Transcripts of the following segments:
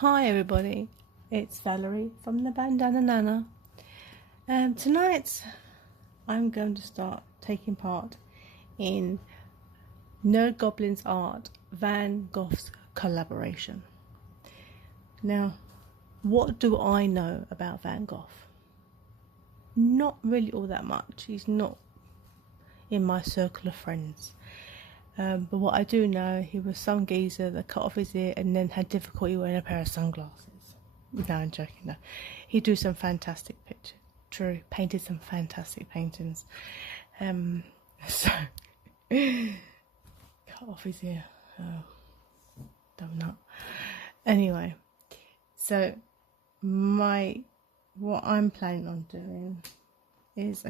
Hi everybody, it's Valerie from the Bandana Nana. Tonight I'm going to start taking part in Nerd Goblin's Art Van Gogh's collaboration. Now, what do I know about Van Gogh? Not really all that much. He's not in my circle of friends. But what I do know, he was some geezer that cut off his ear and then had difficulty wearing a pair of sunglasses. No, I'm joking. No, he drew some fantastic pictures. Painted some fantastic paintings. So cut off his ear. Oh, dumb nut. Anyway, so what I'm planning on doing is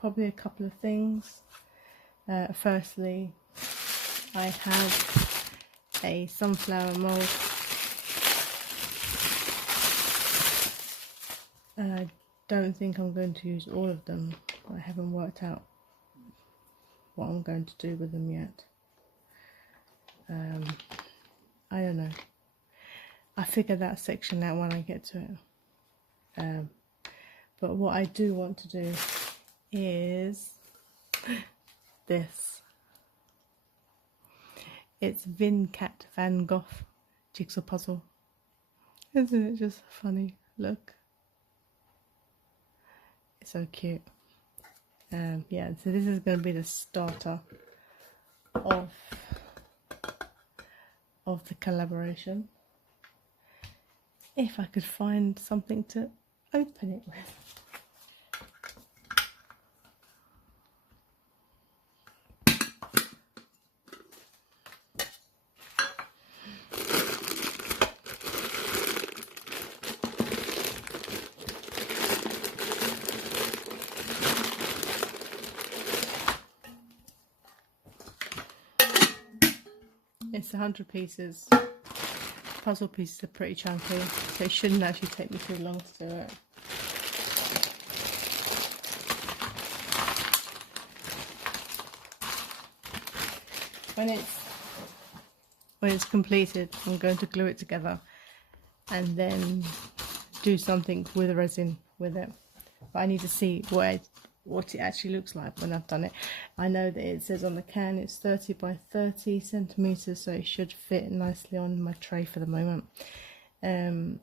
probably a couple of things. Firstly, I have a sunflower mold. I don't think I'm going to use all of them. I haven't worked out what I'm going to do with them yet. I don't know. I figure that section out when I get to it. But what I do want to do is this. It's Vincat Van Gogh jigsaw puzzle. Isn't it just funny? Look. It's so cute. Yeah, so this is going to be the starter of the collaboration. If I could find something to open it with. It's 100 pieces. Puzzle pieces are pretty chunky, so it shouldn't actually take me too long to do it. When it's completed, I'm going to glue it together and then do something with resin with it. But I need to see what it actually looks like when I've done it. I know that it says on the can it's 30 by 30 centimeters, so it should fit nicely on my tray for the moment. The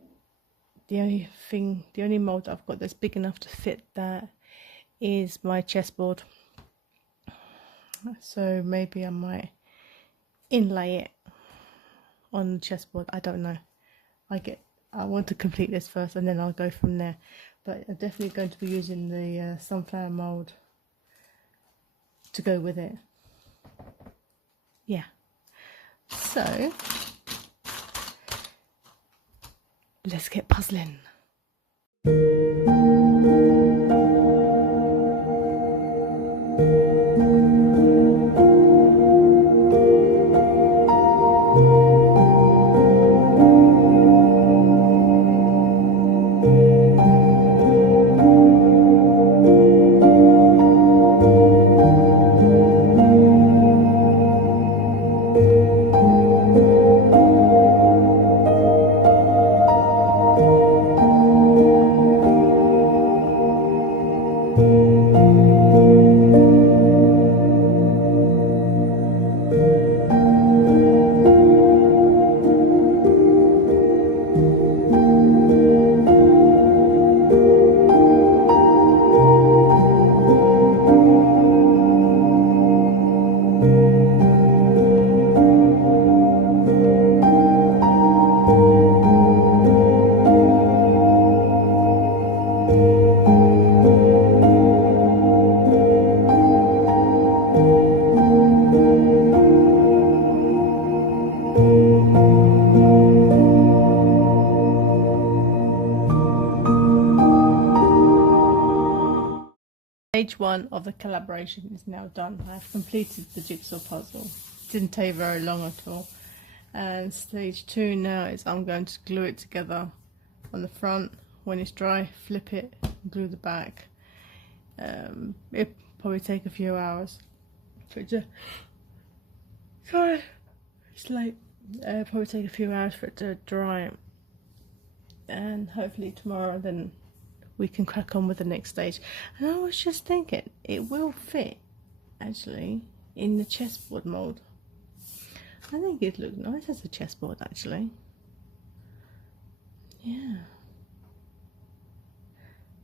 only mold I've got that's big enough to fit that is my chessboard. So maybe I might inlay it on the chessboard. I don't know. I want to complete this first and then I'll go from there. But I'm definitely going to be using the sunflower mold to go with it. Yeah. So let's get puzzling. Stage 1 of the collaboration is now done. I've completed the jigsaw puzzle. Didn't take very long at all. And stage 2 now is I'm going to glue it together on the front. When it's dry, flip it, glue the back. It'll probably take a few hours for it to... Sorry, it's late. Probably take a few hours for it to dry. and hopefully tomorrow then we can crack on with the next stage. And I was just thinking it will fit actually in the chessboard mold. I think it looks nice as a chessboard actually. Yeah,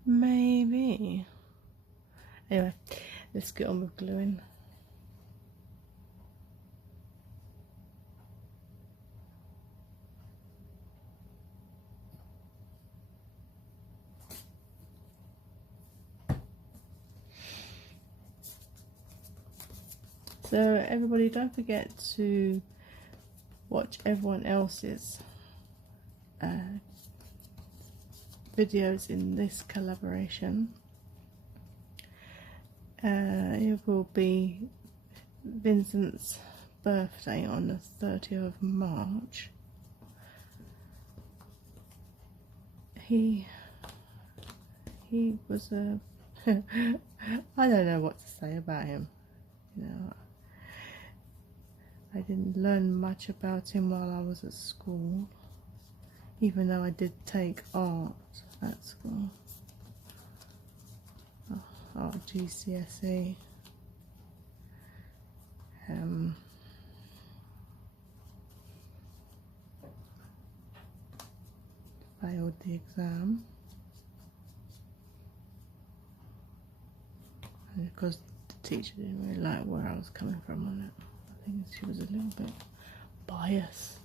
maybe. Anyway, let's get on with gluing. So everybody, don't forget to watch everyone else's videos in this collaboration. It will be Vincent's birthday on the 30th of March. He was a I don't know what to say about him, you know. I didn't learn much about him while I was at school, even though I did take art at school. Art GCSE. Failed the exam. And because the teacher didn't really like where I was coming from on it. I think she was a little bit biased.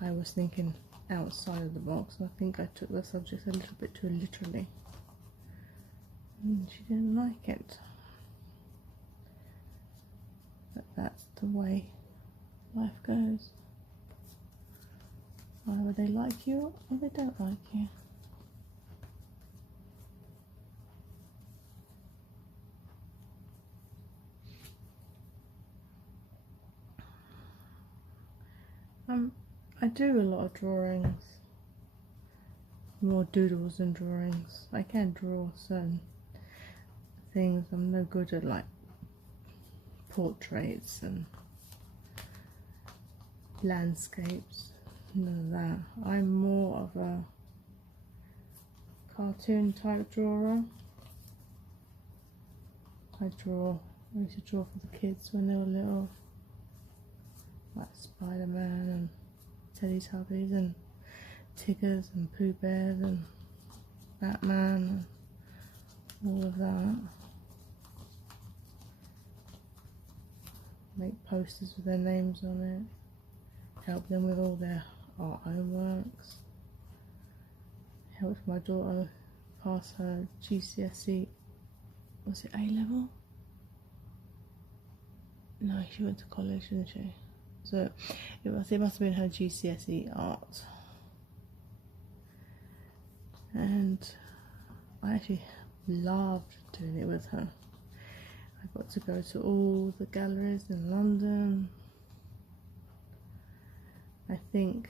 I was thinking outside of the box, and I think I took the subject a little bit too literally. And she didn't like it. But that's the way life goes. Either they like you or they don't like you. I do a lot of drawings, more doodles than drawings. I can draw certain things. I'm no good at like portraits and landscapes, none of that. I'm more of a cartoon type drawer. I used to draw for the kids when they were little, like Spider-Man and Teletubbies and Tigers and Pooh Bears and Batman and all of that. Make posters with their names on it. Help them with all their art homeworks. Helped my daughter pass her GCSE. Was it A-level? No, she went to college, didn't she? So it must have been her GCSE art. And I actually loved doing it with her. I got to go to all the galleries in London. I think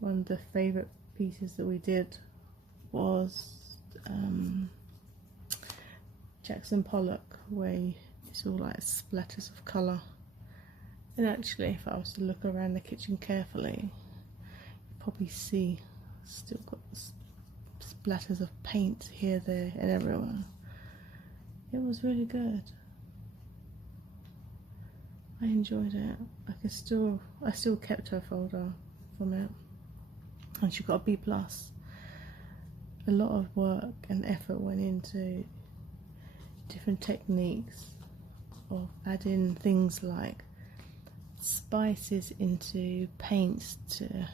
one of the favourite pieces that we did was Jackson Pollock, where it's all like splatters of colour. And actually, if I was to look around the kitchen carefully, you'd probably see still got splatters of paint here, there and everywhere. It was really good. I enjoyed it. I still kept her folder from it, and she got a B+. A lot of work and effort went into different techniques of adding things like spices into paints to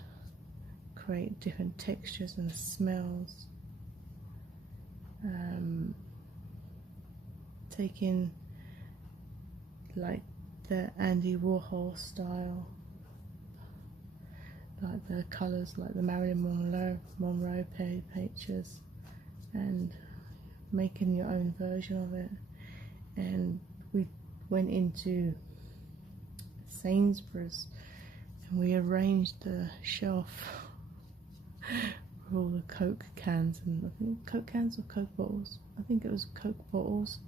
create different textures and smells. Taking like the Andy Warhol style, like the colours like the Marilyn Monroe pictures, and making your own version of it. And we went into Sainsbury's and we arranged the shelf with all the Coke cans, and I think Coke cans or Coke bottles. I think it was Coke bottles.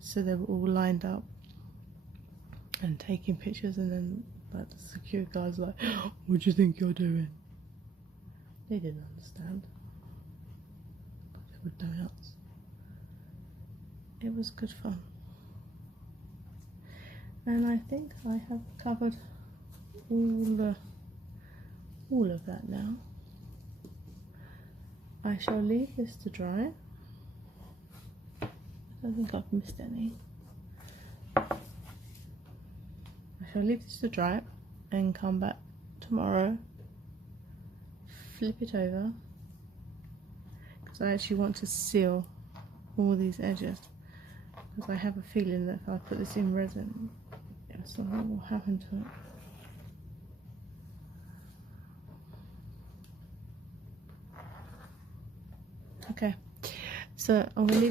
So they were all lined up and taking pictures, and then But the security guard's like, what do you think you're doing? They didn't understand. But there were doubts. It was good fun. And I think I have covered all of that now. I shall leave this to dry. I don't think I've missed any. I shall leave this to dry and come back tomorrow, flip it over, because I actually want to seal all these edges, because I have a feeling that if I put this in resin, something will happen to it. Okay, so I'm going to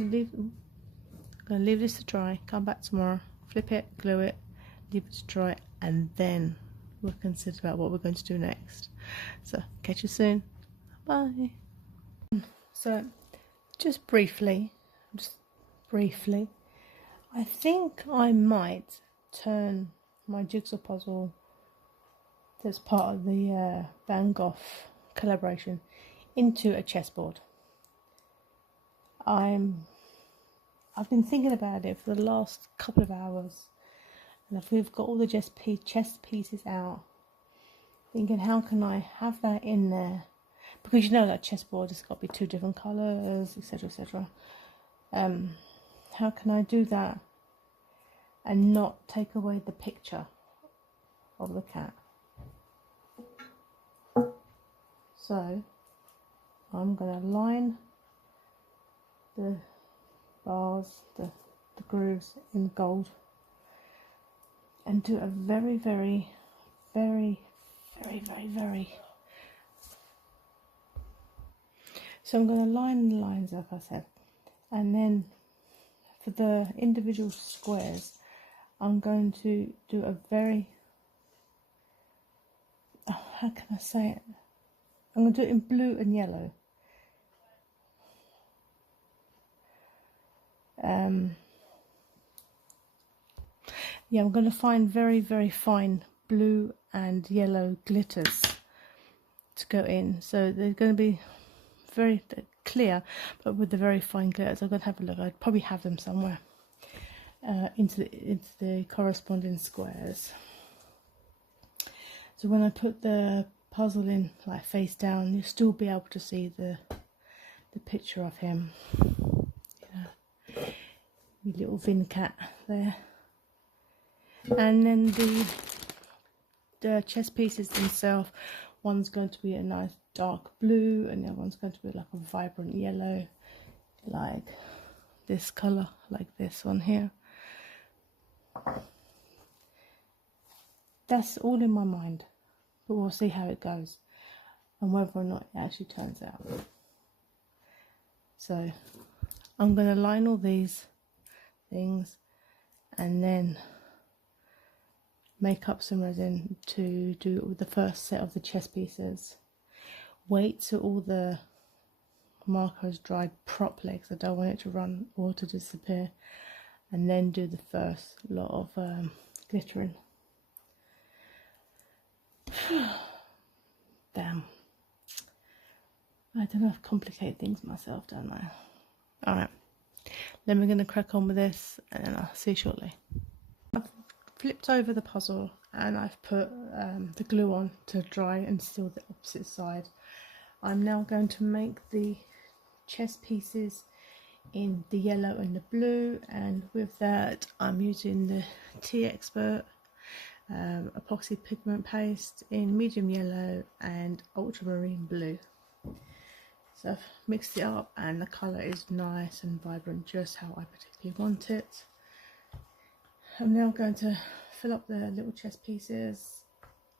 leave this to dry, come back tomorrow, flip it, glue it, leave it to dry, and then we'll consider about what we're going to do next. So catch you soon. Bye. So just briefly, I think I might turn my jigsaw puzzle that's part of the Van Gogh collaboration into a chessboard. I've been thinking about it for the last couple of hours, and if we've got all the chess pieces out, thinking how can I have that in there, because you know that chessboard has got to be 2 different colours, etc, etc. How can I do that and not take away the picture of the cat? So I'm going to line the bars, the grooves in gold, and do a very so I'm going to line the lines, like I said, and then for the individual squares I'm going to do a very, how can I say it, I'm going to do it in blue and yellow. Yeah, I'm going to find very fine blue and yellow glitters to go in, so they're going to be very clear but with the very fine glitters. I'm going to have a look. I'd probably have them somewhere into the corresponding squares, so when I put the puzzle in like face down, you'll still be able to see the picture of him. Your little Vin cat there. And then the chess pieces themselves, one's going to be a nice dark blue and the other one's going to be like a vibrant yellow, like this colour, like this one here. That's all in my mind, but we'll see how it goes and whether or not it actually turns out. So I'm going to line all these things and then make up some resin to do the first set of the chess pieces. Wait till all the marker is dried properly, because I don't want it to run or to disappear, and then do the first lot of glittering. Damn, I don't know, I complicate things myself, don't I? Alright, then we're going to crack on with this and then I'll see you shortly. I've flipped over the puzzle and I've put the glue on to dry and seal the opposite side. I'm now going to make the chess pieces in the yellow and the blue, and with that I'm using the Tea Expert epoxy pigment paste in medium yellow and ultramarine blue. So I've mixed it up and the colour is nice and vibrant, just how I particularly want it. I'm now going to fill up the little chess pieces,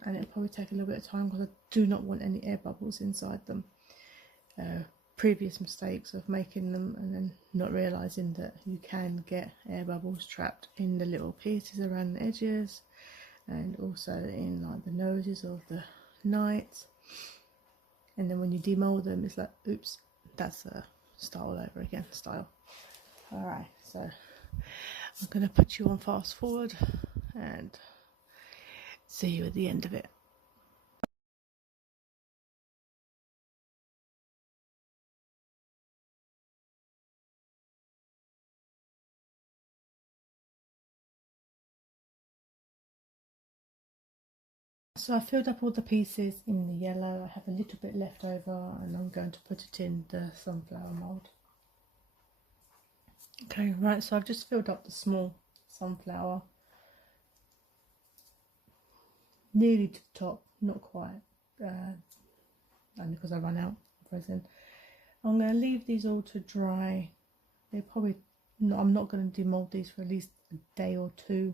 and it'll probably take a little bit of time because I do not want any air bubbles inside them. Previous mistakes of making them and then not realising that you can get air bubbles trapped in the little pieces around the edges, and also in like the noses of the knights, and then when you demold them it's like, oops, that's a start all over again style. Alright, so I'm going to put you on fast forward and see you at the end of it. So I filled up all the pieces in the yellow. I have a little bit left over and I'm going to put it in the sunflower mould. Okay, right, so I've just filled up the small sunflower. Nearly to the top, not quite, only because I run out of resin. I'm going to leave these all to dry. They're probably not, I'm not going to demold these for at least a day or two.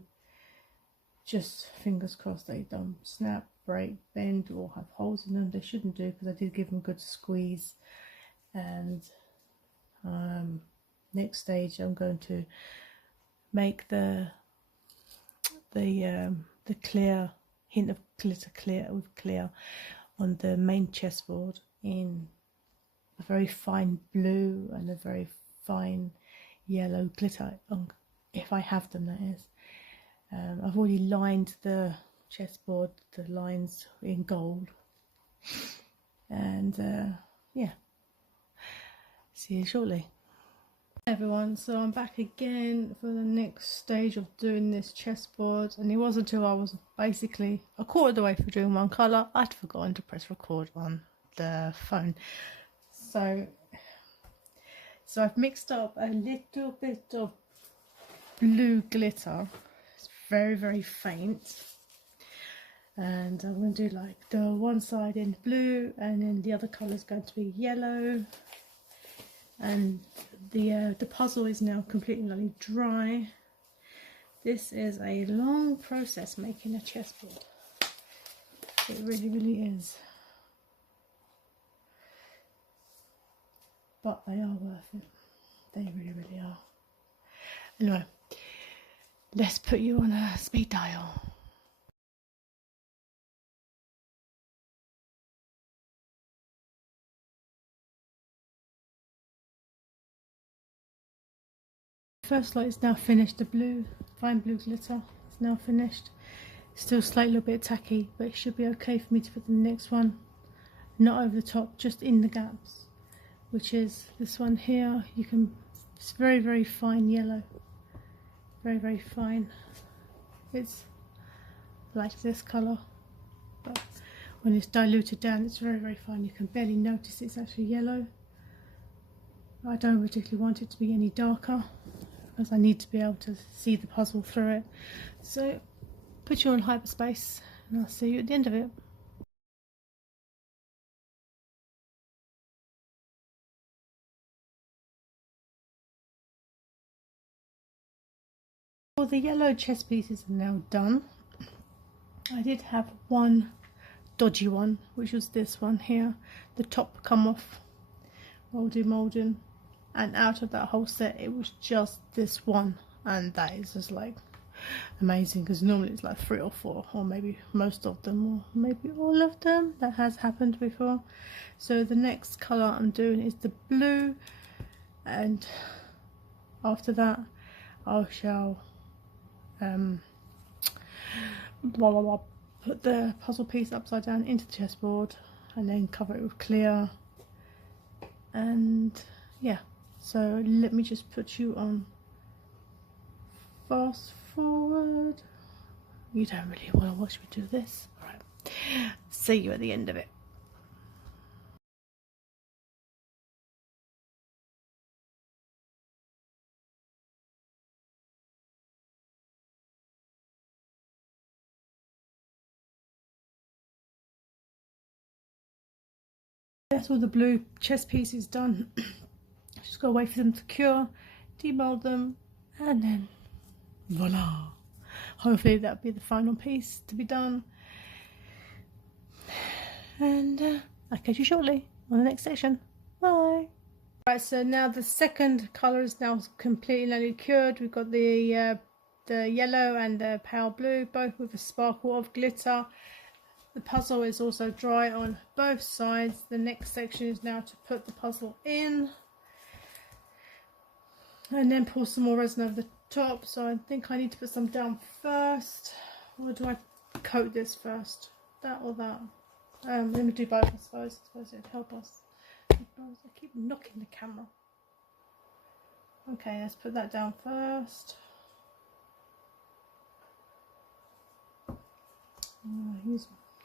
Just fingers crossed they don't snap, break, bend or have holes in them. They shouldn't do because I did give them a good squeeze. And next stage I'm going to make the clear hint of glitter clear with clear on the main chessboard in a very fine blue and a very fine yellow glitter, if I have them, that is. I've already lined the chessboard, the lines in gold, and yeah, see you shortly. Hey everyone, so I'm back again for the next stage of doing this chessboard, and it wasn't until I was basically a quarter of the way through doing one colour I'd forgotten to press record on the phone. So I've mixed up a little bit of blue glitter. It's very, very faint. And I'm going to do like the one side in blue and then the other colour is going to be yellow. And the puzzle is now completely dry. This is a long process making a chessboard. It really, really is. But they are worth it. They really, really are. Anyway, let's put you on a speed dial. First light is now finished. The blue, fine blue glitter is now finished. Still slightly a little bit tacky, but it should be okay for me to put the next one. Not over the top, just in the gaps, which is this one here. You can, it's very, very fine yellow. Very, very fine. It's like this colour, but when it's diluted down it's very, very fine. You can barely notice it's actually yellow. I don't particularly want it to be any darker because I need to be able to see the puzzle through it. So put you on hyperspace and I'll see you at the end of it. Well, the yellow chess pieces are now done. I did have one dodgy one, which was this one here. The top come off while demoulding, and out of that whole set it was just this one, and that is just like amazing because normally it's like 3 or 4, or maybe most of them, or maybe all of them. That has happened before. So the next colour I'm doing is the blue, and after that I shall put the puzzle piece upside down into the chessboard and then cover it with clear. And yeah, so let me just put you on fast forward. You don't really want to watch me do this. Alright, see you at the end of it. That's all the blue chess pieces done. Just gotta wait for them to cure, demold them, and then voila. Hopefully that'll be the final piece to be done. And I'll catch you shortly on the next section. Bye. Right, so now the second colour is now completely cured. We've got the yellow and the pale blue, both with a sparkle of glitter. The puzzle is also dry on both sides. The next section is now to put the puzzle in and then pour some more resin over the top. So I think I need to put some down first. Or do I coat this first. That or that. Let me do both, I suppose. I suppose it'd help us. I keep knocking the camera. Okay, let's put that down first.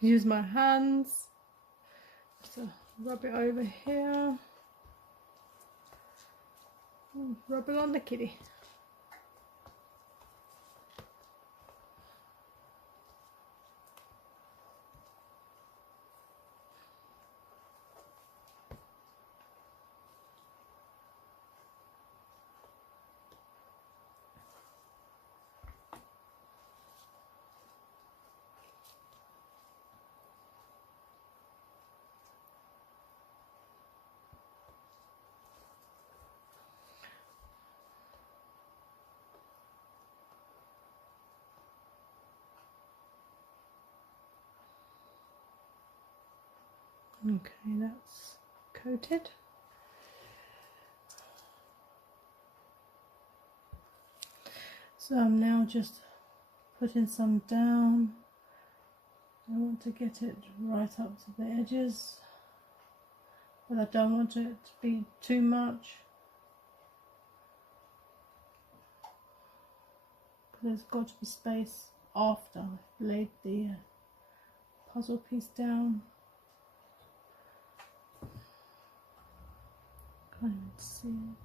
Use my hands to rub it over here. Rub it on the kitty. Okay, that's coated. So I'm now just putting some down. I want to get it right up to the edges, but I don't want it to be too much. There's got to be space after I've laid the puzzle piece down. Can't even see it.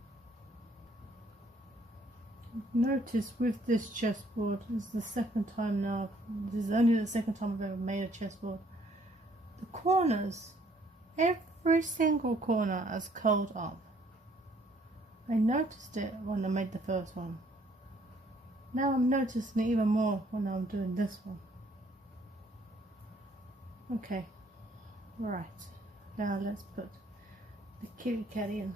Notice with this chessboard, this is the second time now, this is only the second time I've ever made a chessboard, the corners, every single corner has curled up. I noticed it when I made the first one. Now I'm noticing it even more when I'm doing this one. Okay, right, now let's put the kitty cat in.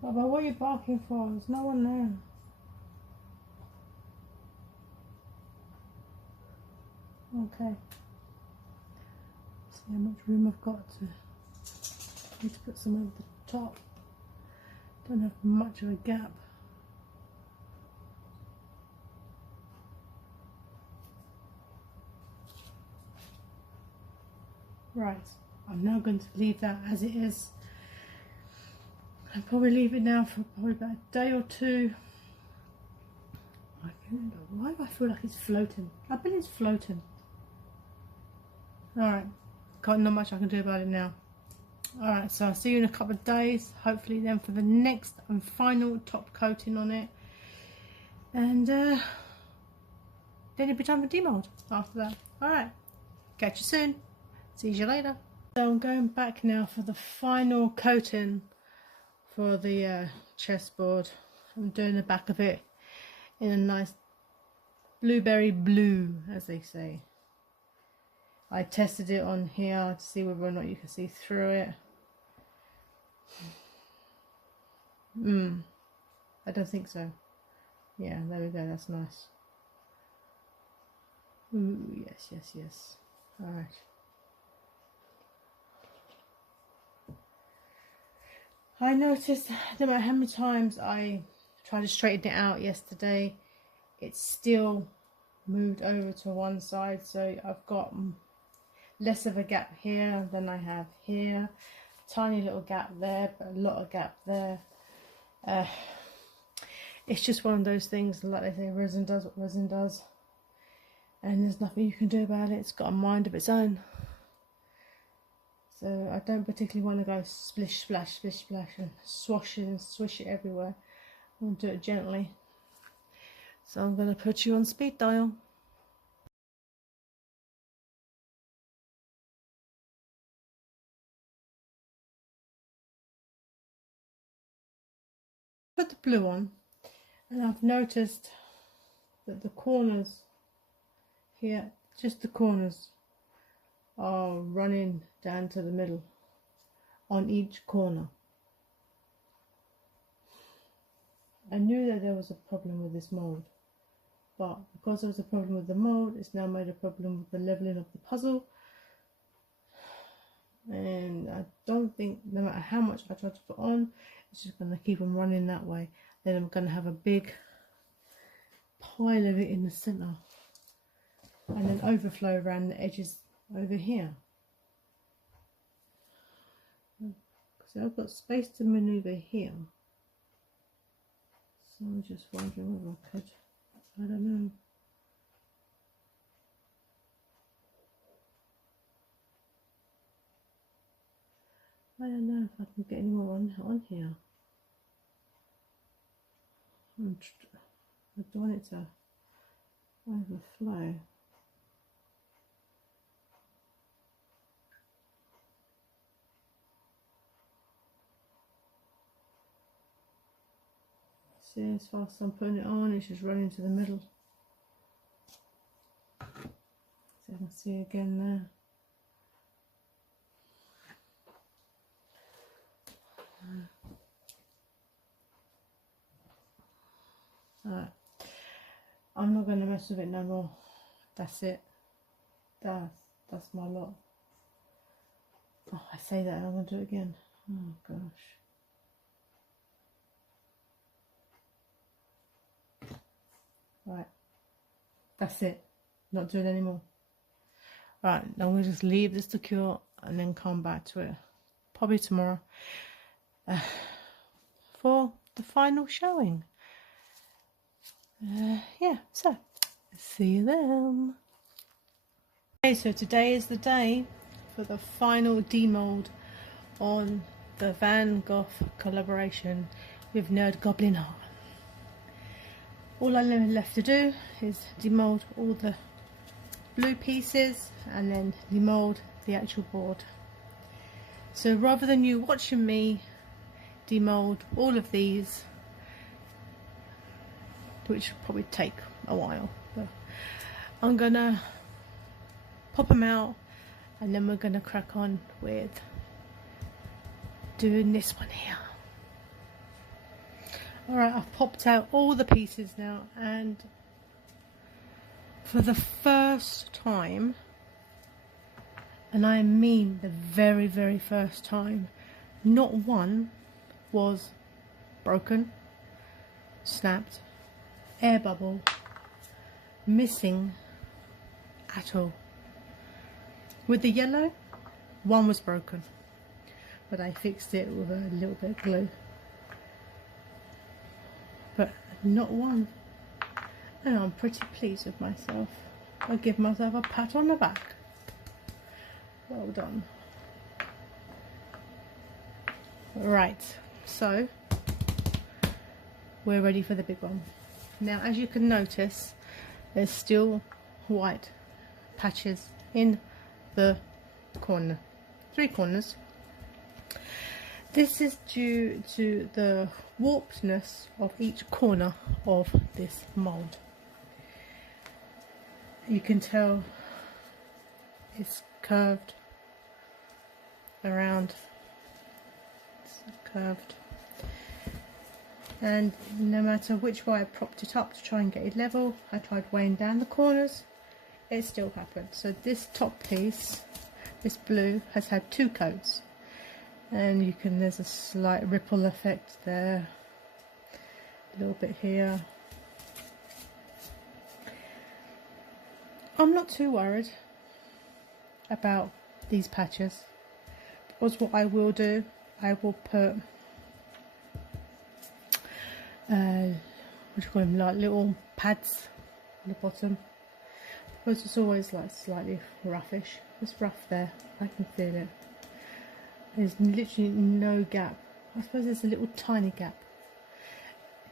Baba, what are you barking for? There's no one there. Okay. See how much room I've got to. Need to put some over the top. Don't have much of a gap. Right. I'm now going to leave that as it is. I'll probably leave it now for probably about a day or two. Why do I feel like it's floating? I bet it's floating. Alright, not much I can do about it now. Alright, so I'll see you in a couple of days. Hopefully then for the next and final top coating on it. And then it'll be time for demold after that. Alright, catch you soon. See you later. So I'm going back now for the final coating for the chessboard. I'm doing the back of it in a nice blueberry blue, as they say. I tested it on here to see whether or not you can see through it. I don't think so. Yeah, there we go, that's nice. Ooh, yes, yes, yes. Alright. I noticed, I don't know how many times I tried to straighten it out yesterday, it's still moved over to one side, so I've got less of a gap here than I have here. Tiny little gap there, but a lot of gap there. It's just one of those things, like they say, resin does what resin does, and there's nothing you can do about it. It's got a mind of its own. So I don't particularly want to go splish splash and swash it and swish it everywhere. I want to do it gently. So I'm going to put you on speed dial. Put the blue on, And I've noticed that the corners here, just the corners, are running down to the middle on each corner. I knew that there was a problem with this mould, but because there was a problem with the mould, it's now made a problem with the leveling of the puzzle. And I don't think, no matter how much I try to put on, it's just going to keep on running that way. Then I'm going to have a big pile of it in the centre and then overflow around the edges over here. So I've got space to manoeuvre here. So I'm just wondering whether I could, I don't know. I don't know if I can get any more on here. I don't want it to overflow. See, as fast as I'm putting it on, it's just running to the middle. So I can see again there. Alright, I'm not going to mess with it no more. That's it. That's my lot. Oh, I say that and I'm going to do it again. Oh gosh. Right, that's it. Not doing any more. Right, now I'm going to just leave this to cure and then come back to it. Probably tomorrow. For the final showing. Yeah, so see you then. Okay, so today is the day for the final demold on the Van Gogh collaboration with Nerd Goblin Heart. All I left to do is demold all the blue pieces and then demold the actual board. So rather than you watching me demold all of these, which will probably take a while, but I'm gonna pop them out and then we're gonna crack on with doing this one here. Alright, I've popped out all the pieces now, and for the first time, and I mean the very, very first time, not one was broken, snapped, air bubble, missing at all. With the yellow, one was broken, but I fixed it with a little bit of glue. But not one, and I'm pretty pleased with myself. I'll give myself a pat on the back. Well done. Right, so we're ready for the big one. Now, as you can notice, there's still white patches in the corner, 3 corners. This is due to the warpedness of each corner of this mould. You can tell it's curved around, it's curved, and no matter which way I propped it up to try and get it level, I tried weighing down the corners, it still happened. So this top piece, this blue, has had 2 coats. And you can, there's a slight ripple effect there, a little bit here. I'm not too worried about these patches, because what I will do, I will put what do you call them, like little pads on the bottom, because it's always like slightly roughish. It's rough there, I can feel it. There's literally no gap. I suppose there's a little tiny gap.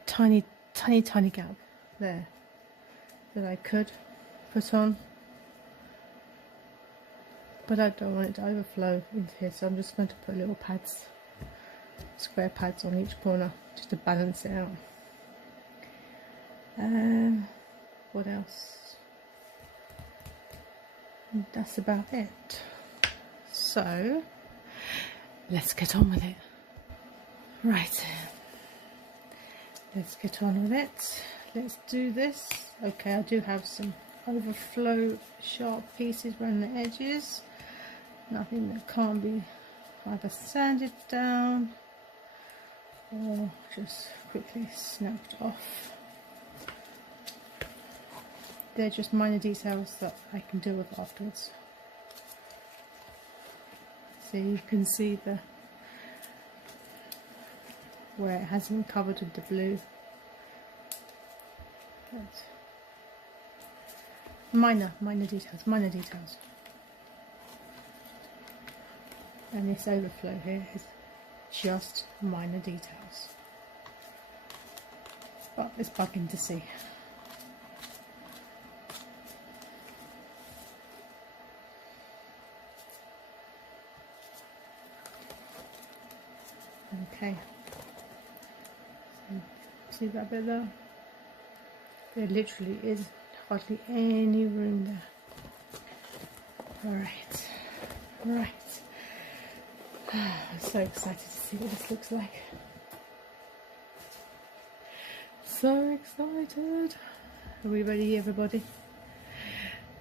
Tiny gap there that I could put on. But I don't want it to overflow into here, so I'm just going to put little pads, square pads on each corner, just to balance it out. What else? That's about it. So let's get on with it. Right, let's get on with it. Let's do this. Okay, I do have some overflow sharp pieces around the edges. Nothing that can't be either sanded down or just quickly snapped off. They're just minor details that I can deal with afterwards. So you can see where it hasn't covered with the blue. But minor details. And this overflow here is just minor details. But it's bugging to see. Okay, so, see that bit there? There literally is hardly any room there. Right. I'm so excited to see what this looks like. So excited. Are we ready, everybody?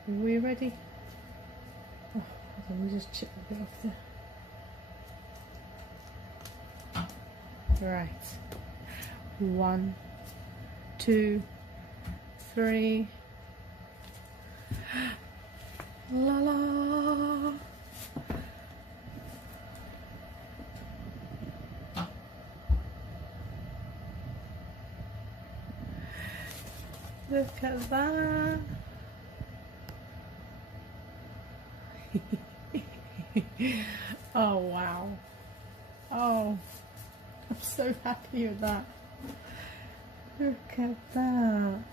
Are we ready? Oh, hold on, let me just chip a bit off there. Right, 1, 2, 3. La la. Look at that. Oh wow. Oh, I'm so happy with that. Look at that.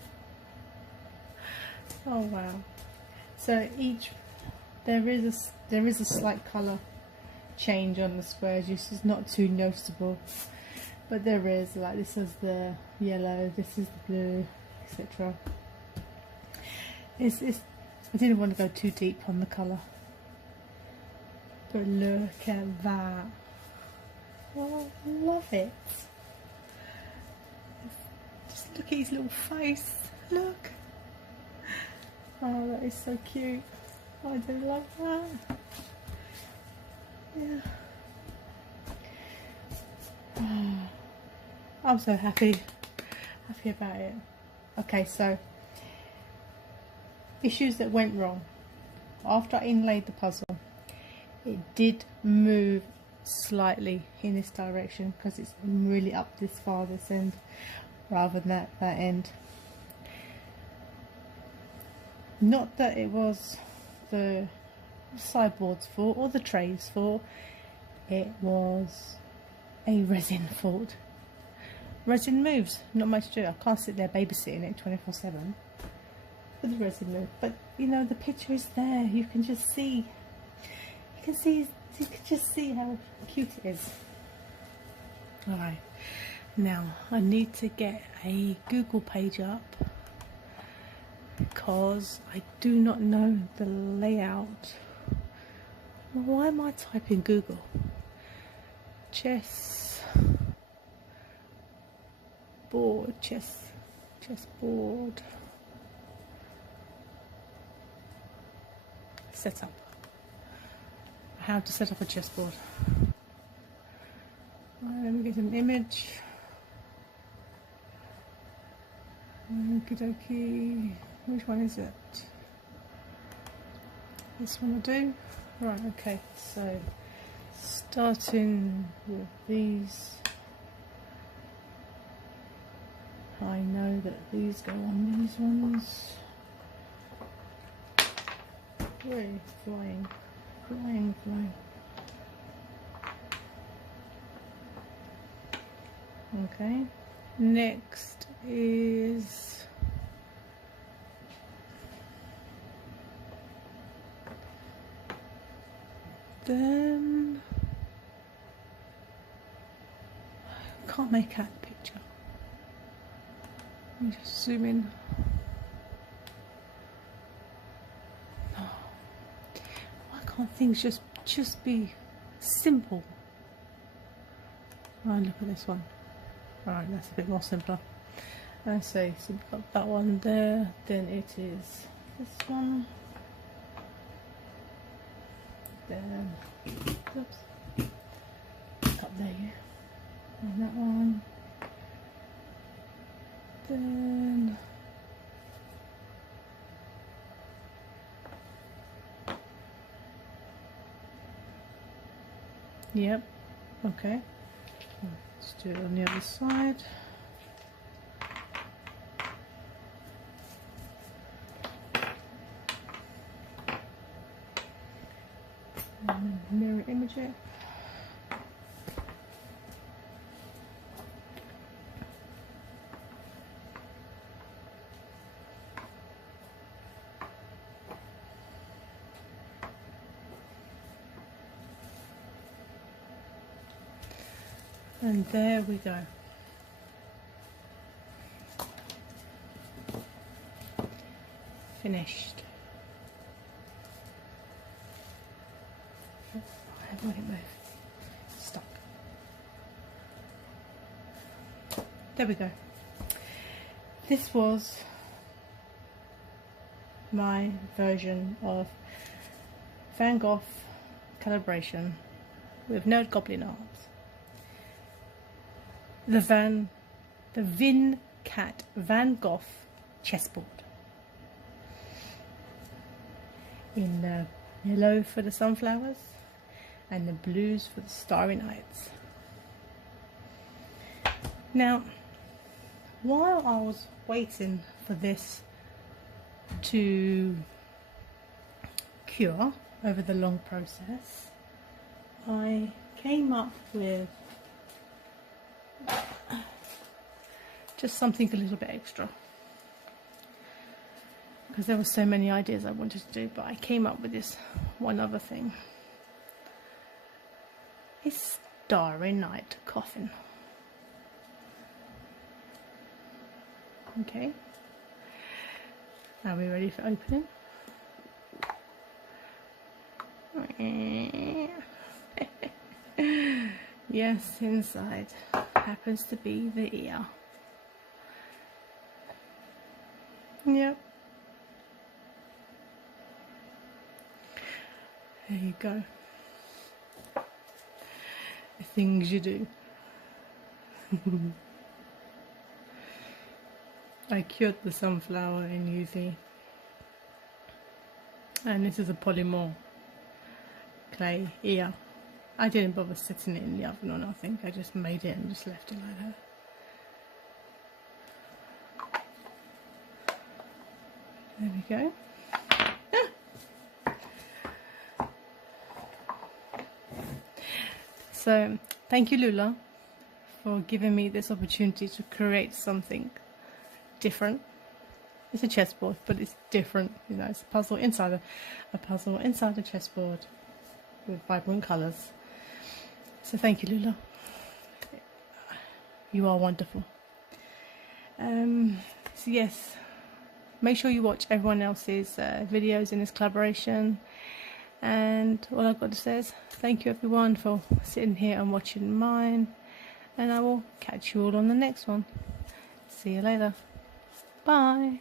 Oh wow. So there is a slight colour change on the squares. This is not too noticeable, but there is, like, this is the yellow, this is the blue, etc. I didn't want to go too deep on the colour, but look at that. Oh, I love it. Just look at his little face. Look. Oh, that is so cute. I do like that. Yeah. Oh, I'm so happy about it. Okay, so issues that went wrong. After I inlaid the puzzle, it did move slightly in this direction because it's really up this far, this end, rather than that end. Not that it was the sideboard's fault or the tray's fault, it was a resin fault. Resin moves, not much to do. I can't sit there babysitting it 24/7. But the resin moves. But you know, the picture is there. You can just see. You can just see how cute it is. Alright. Now I need to get a Google page up because I do not know the layout. Why am I typing Google? Chessboard setup. How to set up a chessboard. Right, let me get an image. Okie dokie. Which one is it? This one will do. Right, okay, so starting with these. I know that these go on these ones. Really flying. Okay, next is then I can't make out the picture. Let me just zoom in. Oh, why can't things just be simple? Oh, look at this one. Alright, that's a bit more simpler. I say, so we've got that one there, then it is this one. Then, oops, up there, and that one. Then, yep, okay. Let's do it on the other side. And mirror image it. And there we go. Finished. Oh, I won't move. Stuck. There we go. This was my version of Van Gogh calibration with no goblin arms. The Vin Cat Van Gogh chessboard. In the yellow for the sunflowers and the blues for the starry nights. Now, while I was waiting for this to cure over the long process, I came up with just something a little bit extra, because there were so many ideas I wanted to do, but I came up with this one other thing. A starry night coffin. Okay, are we ready for opening? Yes, inside happens to be the ear. Yep. There you go. The things you do. I cured the sunflower in UV. And this is a polymer clay ear. I didn't bother setting it in the oven or nothing. I just made it and just left it like that. There we go. So, thank you, Lula, for giving me this opportunity to create something different. It's a chessboard, but it's different. You know, it's a puzzle inside a puzzle inside a chessboard with vibrant colours. So, thank you, Lula. You are wonderful. So yes. Make sure you watch everyone else's videos in this collaboration, and all I've got to say is thank you everyone for sitting here and watching mine, and I will catch you all on the next one. See you later. Bye.